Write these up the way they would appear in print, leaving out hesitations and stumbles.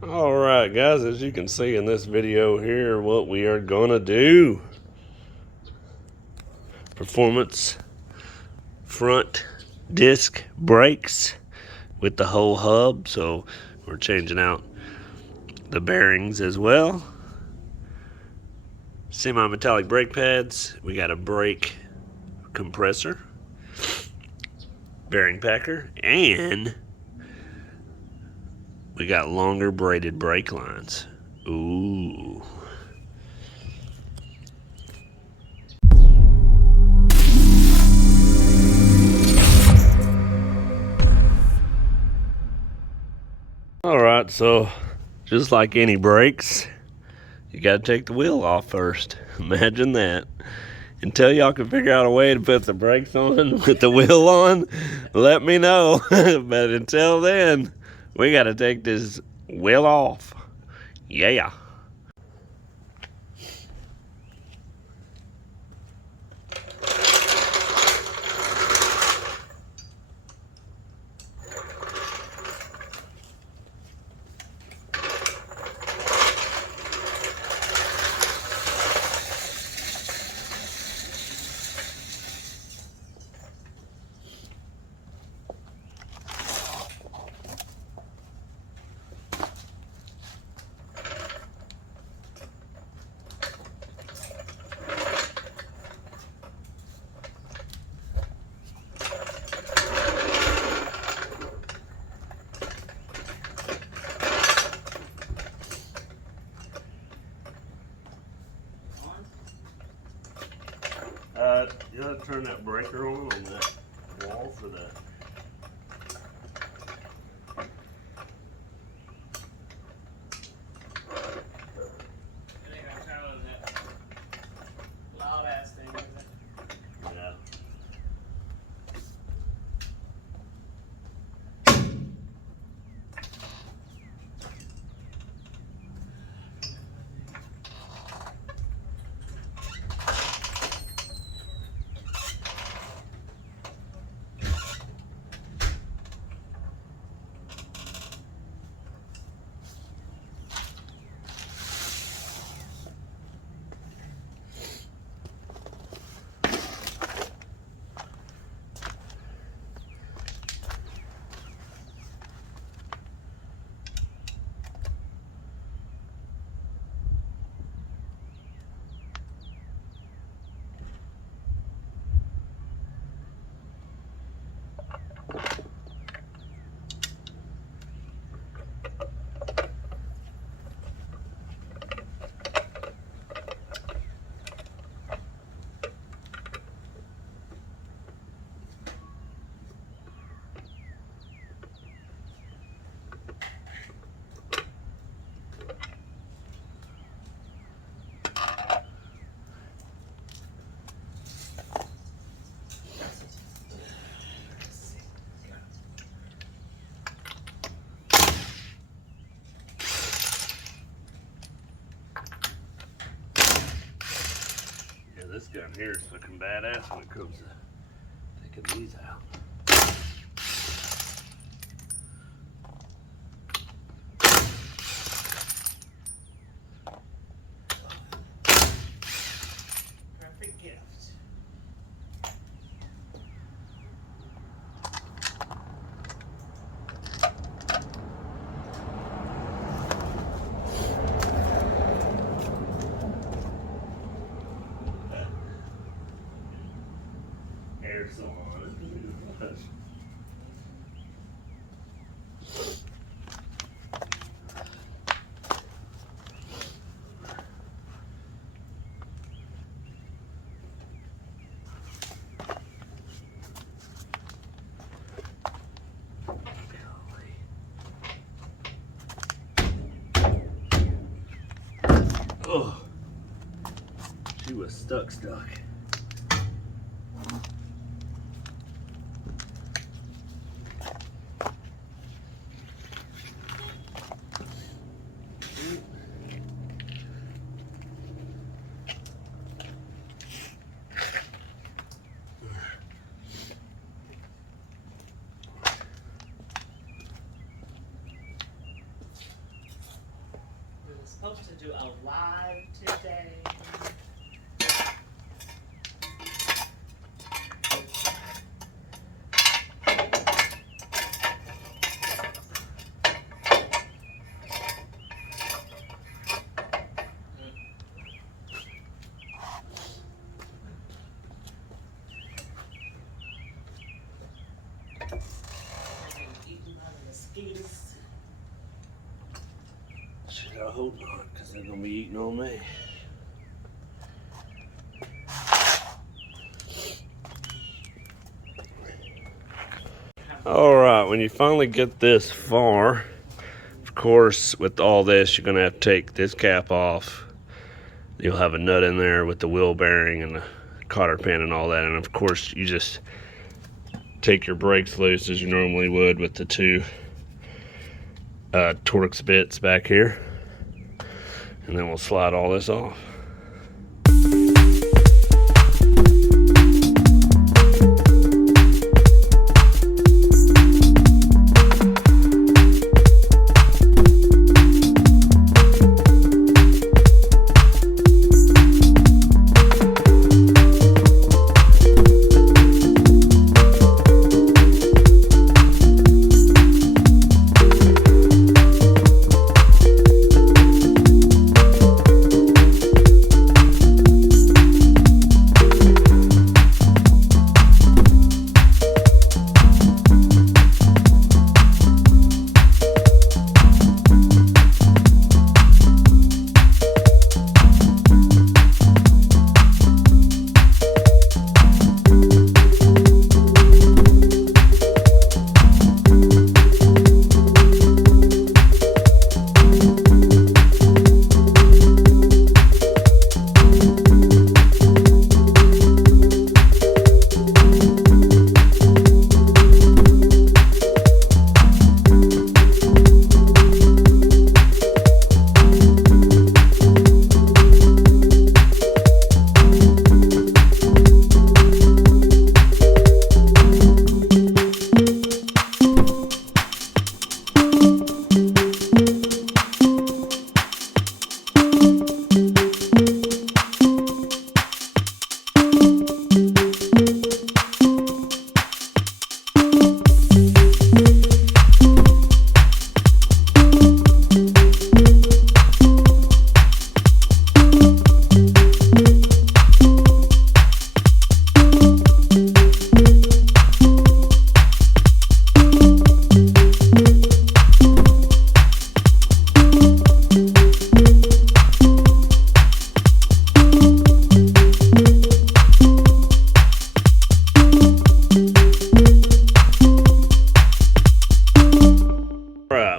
Alright guys, as you can see in this video here, what we are gonna do: performance front disc brakes with the whole hub. So we're changing out the bearings as well. Semi-metallic brake pads. We got a brake compressor, bearing packer, and we got longer braided brake lines. Ooh. Alright, so just like any brakes, you gotta take the wheel off first. Imagine that. Until y'all can figure out a way to put the brakes on with the wheel on, let me know. But until then, we gotta take this wheel off. Yeah. You gotta turn that breaker on that wall for the. Yeah. This gun here is looking badass when it comes to taking these out. Perfect gift. Hair so on it. Oh, she was stuck. supposed to do a live today. Shit, I hope not, because they're gonna be eating on me. Alright, when you finally get this far, of course, with all this, you're gonna have to take this cap off. You'll have a nut in there with the wheel bearing and the cotter pin and all that, and of course, you just take your brakes loose as you normally would with the two Torx bits back here, and then we'll slide all this off.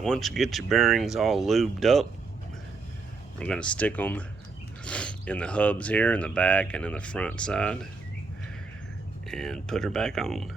Once you get your bearings all lubed up, we're going to stick them in the hubs here in the back and in the front side and put her back on.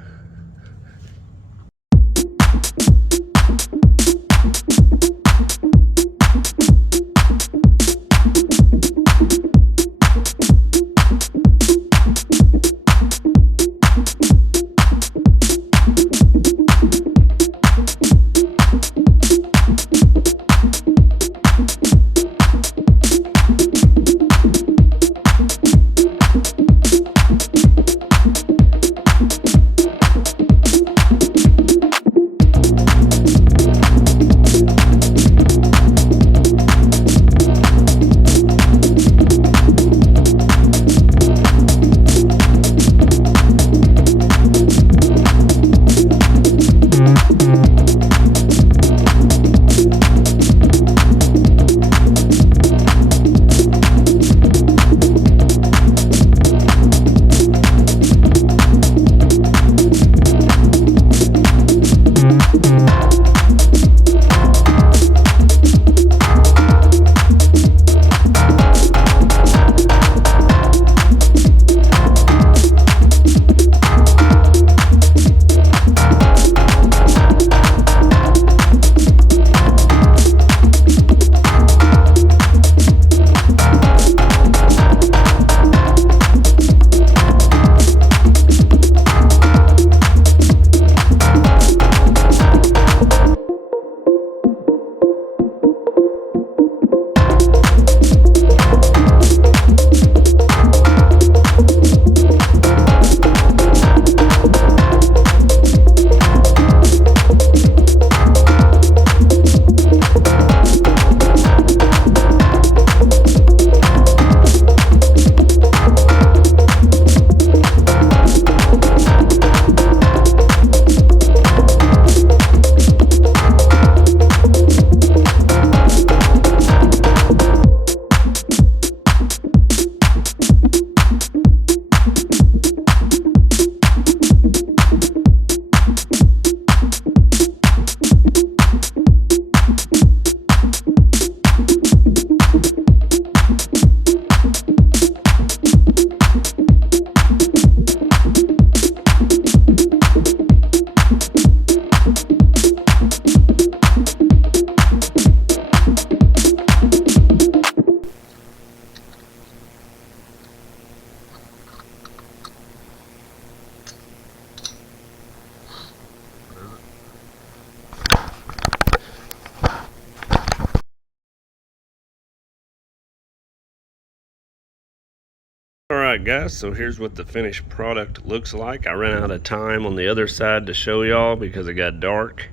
Alright guys, so here's what the finished product looks like. I ran out of time on the other side to show y'all because it got dark,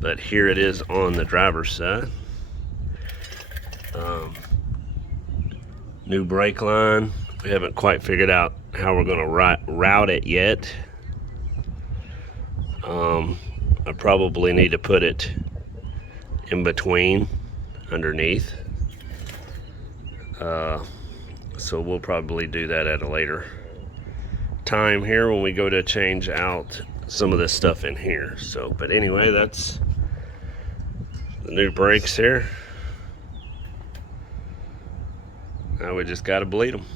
but here it is on the driver's side. New brake line. We haven't quite figured out how we're going to route it yet. I probably need to put it in between, underneath. So we'll probably do that at a later time here when we go to change out some of this stuff in here. So, but anyway, that's the new brakes here. Now we just got to bleed them.